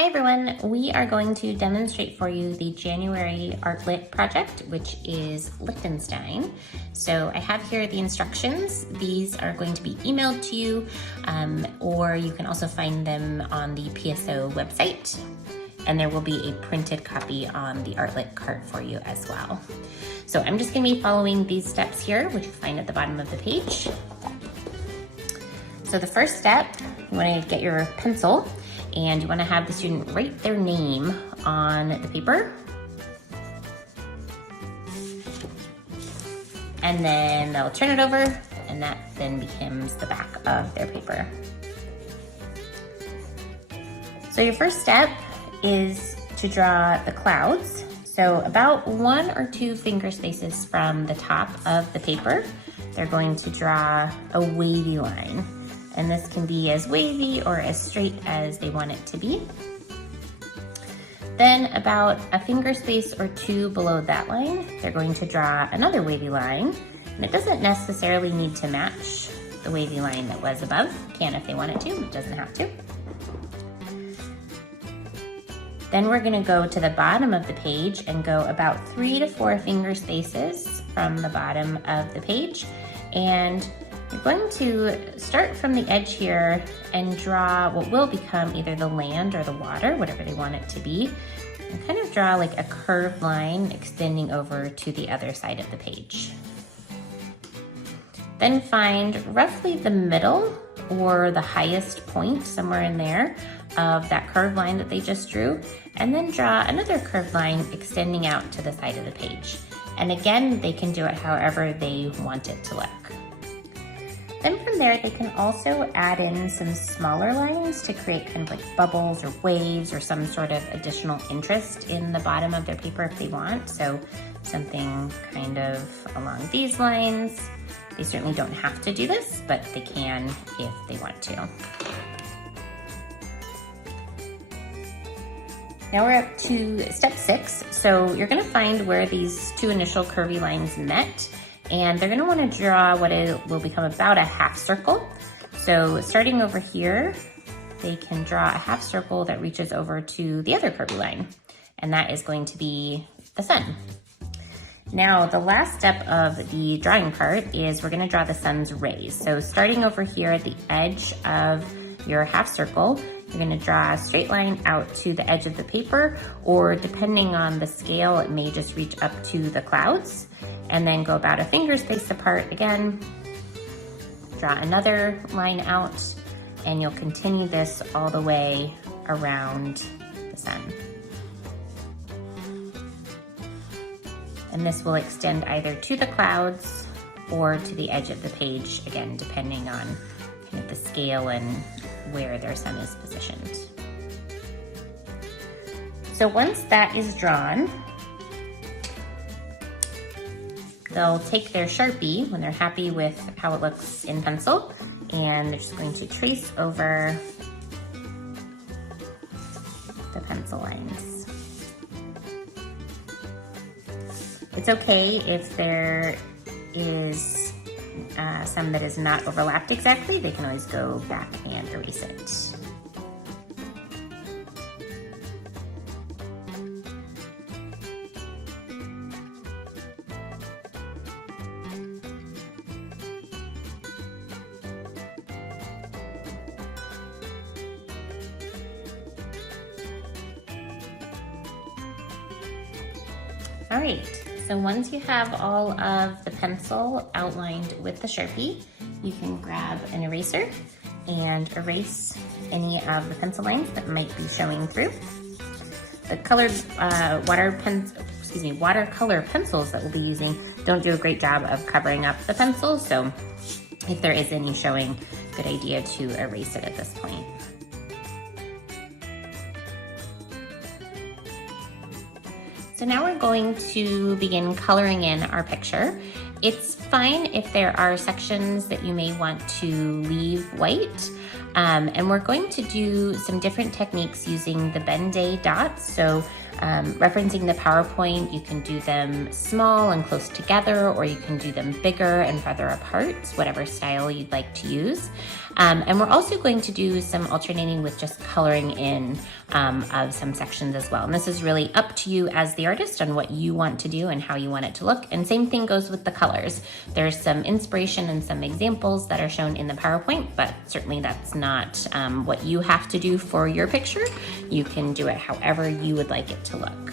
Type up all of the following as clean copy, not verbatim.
Hi everyone, we are going to demonstrate for you the January ArtLit project, which is Liechtenstein. So I have here the instructions. These are going to be emailed to you, or you can also find them on the PSO website. And there will be a printed copy on the ArtLit cart for you as well. So I'm just gonna be following these steps here, which you'll find at the bottom of the page. So the first step, you wanna get your pencil and you wanna have the student write their name on the paper. And then they'll turn it over and that then becomes the back of their paper. So your first step is to draw the clouds. So about 1 or 2 finger spaces from the top of the paper, they're going to draw a wavy line. And this can be as wavy or as straight as they want it to be. Then about a finger space or 2 below that line, they're going to draw another wavy line. And it doesn't necessarily need to match the wavy line that was above. Can if they want it to, it doesn't have to. Then we're gonna go to the bottom of the page and go about 3 to 4 finger spaces from the bottom of the page. And you're going to start from the edge here and draw what will become either the land or the water, whatever they want it to be, and kind of draw like a curved line extending over to the other side of the page. Then find roughly the middle or the highest point, somewhere in there, of that curved line that they just drew, and then draw another curved line extending out to the side of the page. And again, they can do it however they want it to look. Then from there, they can also add in some smaller lines to create kind of like bubbles or waves or some sort of additional interest in the bottom of their paper if they want. So something kind of along these lines. They certainly don't have to do this, but they can if they want to. Now we're up to step 6. So you're gonna find where these 2 initial curvy lines met, and they're gonna wanna draw what it will become about a half circle. So starting over here, they can draw a half circle that reaches over to the other curvy line, and that is going to be the sun. Now, the last step of the drawing part is we're gonna draw the sun's rays. So starting over here at the edge of your half circle, you're gonna draw a straight line out to the edge of the paper, or depending on the scale, it may just reach up to the clouds, and then go about a finger space apart again, draw another line out, and you'll continue this all the way around the sun. And this will extend either to the clouds or to the edge of the page, again, depending on kind of the scale and where their sun is positioned. So once that is drawn, they'll take their Sharpie when they're happy with how it looks in pencil, and they're just going to trace over the pencil lines. It's okay if there is some that is not overlapped exactly. They can always go back and erase it. All right, so once you have all of the pencil outlined with the Sharpie, you can grab an eraser and erase any of the pencil lines that might be showing through. The colored watercolor pencils that we'll be using don't do a great job of covering up the pencil, so if there is any showing, good idea to erase it at this point. So now we're going to begin coloring in our picture. It's fine if there are sections that you may want to leave white. And we're going to do some different techniques using the Ben-Day dots. So Referencing the PowerPoint, you can do them small and close together, or you can do them bigger and farther apart, whatever style you'd like to use. And we're also going to do some alternating with just coloring in of some sections as well. And this is really up to you as the artist on what you want to do and how you want it to look. And same thing goes with the colors. There's some inspiration and some examples that are shown in the PowerPoint, but certainly that's not what you have to do for your picture. You can do it however you would like it to look.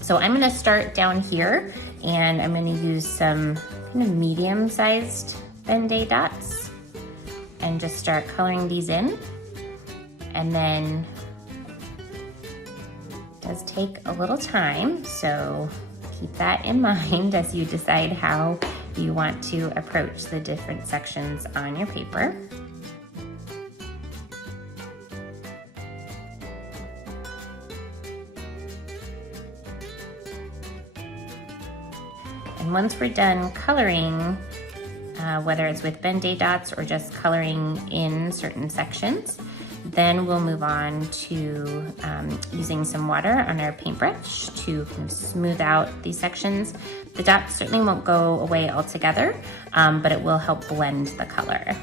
So I'm gonna start down here, and I'm gonna use some kind of medium-sized Ben-Day dots and just start coloring these in. And then it does take a little time, so keep that in mind as you decide how you want to approach the different sections on your paper. And once we're done coloring, whether it's with Ben-Day dots or just coloring in certain sections, then we'll move on to using some water on our paintbrush to kind of smooth out these sections. The dots certainly won't go away altogether, but it will help blend the color.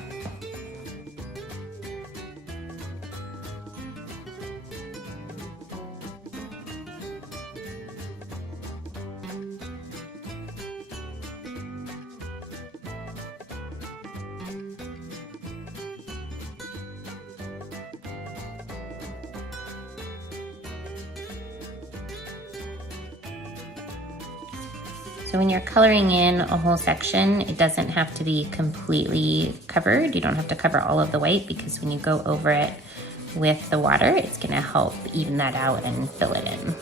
So when you're coloring in a whole section, it doesn't have to be completely covered. You don't have to cover all of the white, because when you go over it with the water, it's gonna help even that out and fill it in.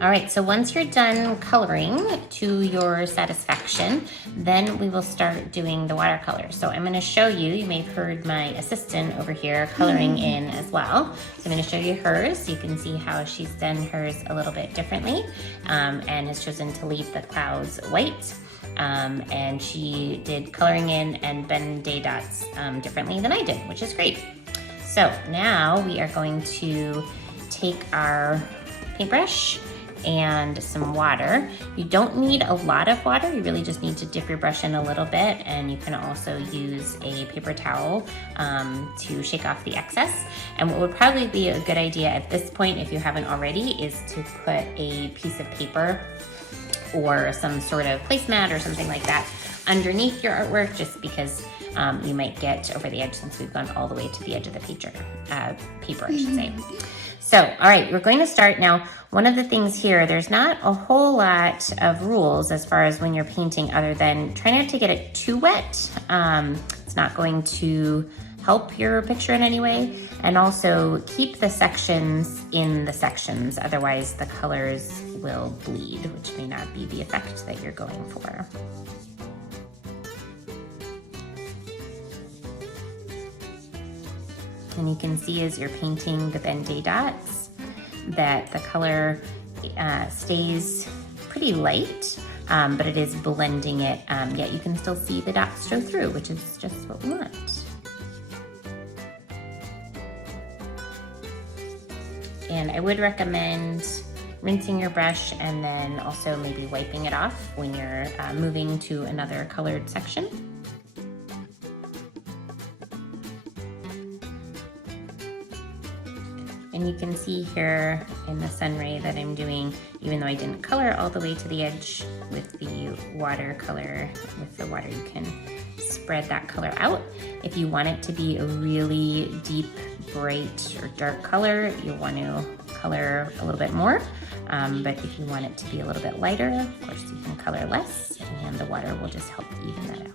All right, so once you're done coloring to your satisfaction, then we will start doing the watercolor. So I'm gonna show you, you may have heard my assistant over here coloring in as well. So I'm gonna show you hers so you can see how she's done hers a little bit differently and has chosen to leave the clouds white. And she did coloring in and Ben-Day dots differently than I did, which is great. So now we are going to take our paintbrush and some water. You don't need a lot of water. You really just need to dip your brush in a little bit, and you can also use a paper towel to shake off the excess. And what would probably be a good idea at this point, if you haven't already, is to put a piece of paper or some sort of placemat or something like that underneath your artwork, just because you might get over the edge, since we've gone all the way to the edge of the paper, I should say. So, all right, we're going to start now. One of the things here, there's not a whole lot of rules as far as when you're painting, other than try not to get it too wet. It's not going to help your picture in any way. And also keep the sections in the sections, otherwise the colors will bleed, which may not be the effect that you're going for. And you can see as you're painting the Ben-Day dots that the color stays pretty light, but it is blending it, yet you can still see the dots show through, which is just what we want. And I would recommend rinsing your brush and then also maybe wiping it off when you're moving to another colored section. And you can see here in the sun ray that I'm doing, even though I didn't color all the way to the edge with the watercolor, with the water you can spread that color out. If you want it to be a really deep, bright, or dark color, you'll want to color a little bit more. But if you want it to be a little bit lighter, of course you can color less, and the water will just help even that out.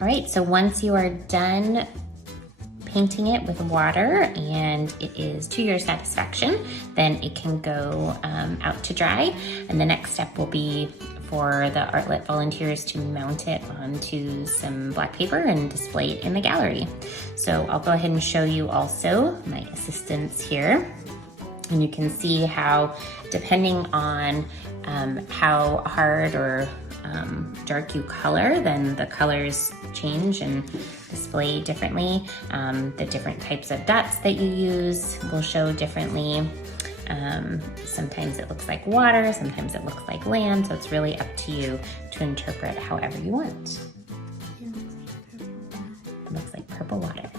All right, so once you are done painting it with water and it is to your satisfaction, then it can go out to dry. And the next step will be for the Artlet volunteers to mount it onto some black paper and display it in the gallery. So I'll go ahead and show you also my assistants here. And you can see how, depending on how hard or dark you color, then the colors change and display differently. The different types of dots that you use will show differently. Sometimes it looks like water, sometimes it looks like land, so it's really up to you to interpret however you want. It looks like purple water.